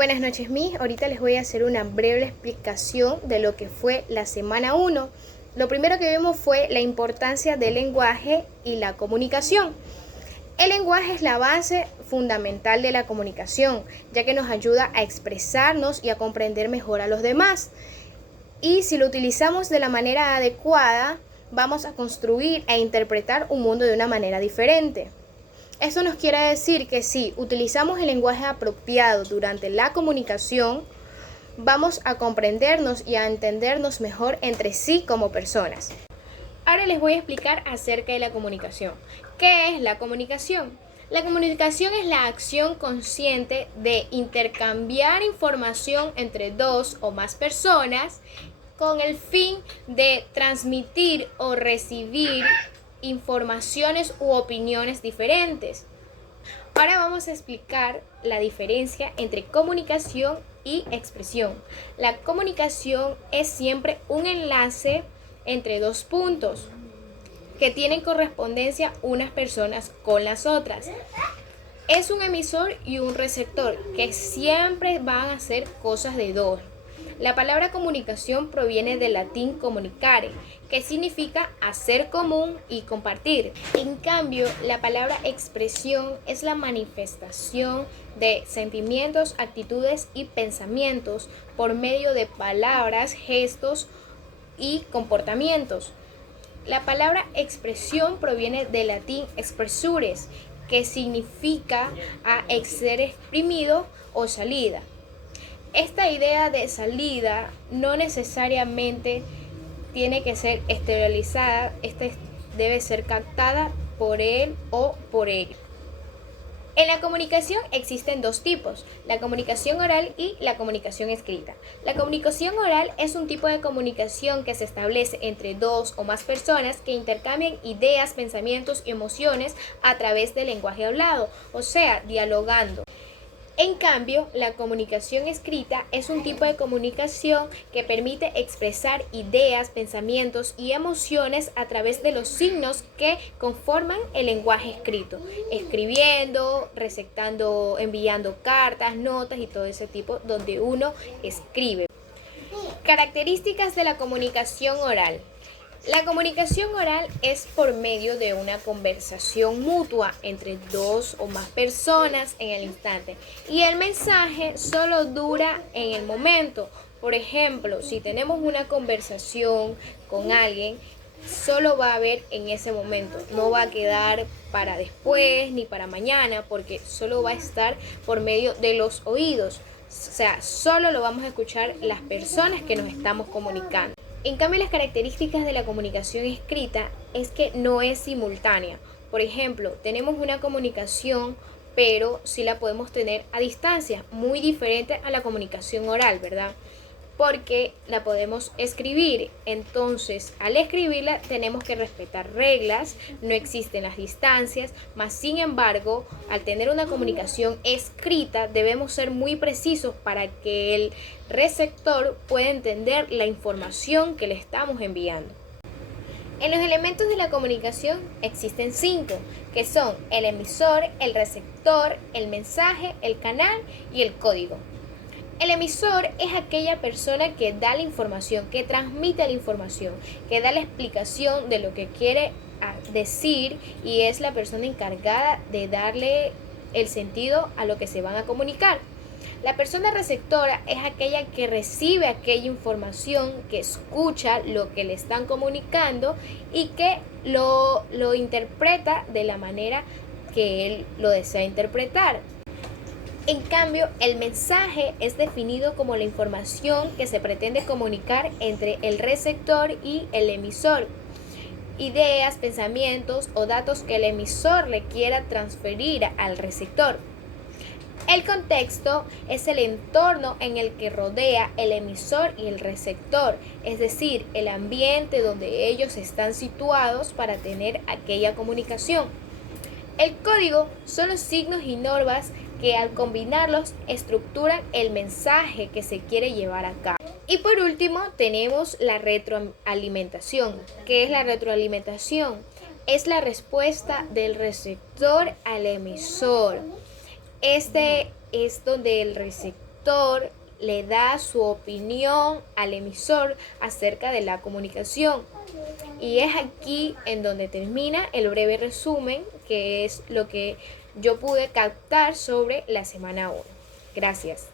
buenas noches, ahorita les voy a hacer una breve explicación de lo que fue la semana 1. Lo primero que vimos fue la importancia del lenguaje y la comunicación. El lenguaje es la base fundamental de la comunicación, ya que nos ayuda a expresarnos y a comprender mejor a los demás. Y si lo utilizamos de la manera adecuada, vamos a construir e interpretar un mundo de una manera diferente. Esto nos quiere decir que si utilizamos el lenguaje apropiado durante la comunicación, vamos a comprendernos y a entendernos mejor entre sí como personas. Ahora les voy a explicar acerca de la comunicación. ¿Qué es la comunicación? La comunicación es la acción consciente de intercambiar información entre dos o más personas con el fin de transmitir o recibir informaciones u opiniones diferentes. Ahora vamos a explicar la diferencia entre comunicación y expresión. La comunicación es siempre un enlace entre dos puntos que tienen correspondencia unas personas con las otras. Es un emisor y un receptor que siempre van a hacer cosas de dos. La palabra comunicación proviene del latín comunicare, que significa hacer común y compartir. En cambio, la palabra expresión es la manifestación de sentimientos, actitudes y pensamientos por medio de palabras, gestos y comportamientos. La palabra expresión proviene del latín expressures, que significa ser exprimido o salida. Esta idea de salida no necesariamente tiene que ser exteriorizada, debe ser captada por él o por ella. En la comunicación existen dos tipos, la comunicación oral y la comunicación escrita. La comunicación oral es un tipo de comunicación que se establece entre dos o más personas que intercambian ideas, pensamientos y emociones a través del lenguaje hablado, o sea, dialogando. En cambio, la comunicación escrita es un tipo de comunicación que permite expresar ideas, pensamientos y emociones a través de los signos que conforman el lenguaje escrito, escribiendo, recetando, enviando cartas, notas y todo ese tipo donde uno escribe. Características de la comunicación oral. La comunicación oral es por medio de una conversación mutua entre dos o más personas en el instante y el mensaje solo dura en el momento. Por ejemplo, si tenemos una conversación con alguien, solo va a haber en ese momento, no va a quedar para después ni para mañana porque solo va a estar por medio de los oídos. O sea, solo lo vamos a escuchar las personas que nos estamos comunicando. En cambio, las características de la comunicación escrita es que no es simultánea. Por ejemplo, tenemos una comunicación, pero sí la podemos tener a distancia, muy diferente a la comunicación oral, ¿verdad? Porque la podemos escribir, entonces al escribirla tenemos que respetar reglas, no existen las distancias, mas sin embargo, al tener una comunicación escrita debemos ser muy precisos para que el receptor pueda entender la información que le estamos enviando. En los elementos de la comunicación existen 5, que son el emisor, el receptor, el mensaje, el canal y el código. El emisor es aquella persona que da la información, que transmite la información, que da la explicación de lo que quiere decir y es la persona encargada de darle el sentido a lo que se van a comunicar. La persona receptora es aquella que recibe aquella información, que escucha lo que le están comunicando y que lo interpreta de la manera que él lo desea interpretar. En cambio, el mensaje es definido como la información que se pretende comunicar entre el receptor y el emisor. Ideas, pensamientos o datos que el emisor le quiera transferir al receptor. El contexto es el entorno en el que rodea el emisor y el receptor, es decir, el ambiente donde ellos están situados para tener aquella comunicación. El código son los signos y normas que al combinarlos estructuran el mensaje que se quiere llevar a cabo. Y por último tenemos la retroalimentación. ¿Qué es la retroalimentación? Es la respuesta del receptor al emisor. Este es donde el receptor receptor le da su opinión al emisor acerca de la comunicación. Y es aquí en donde termina el breve resumen, que es lo que yo pude captar sobre la semana 1. Gracias.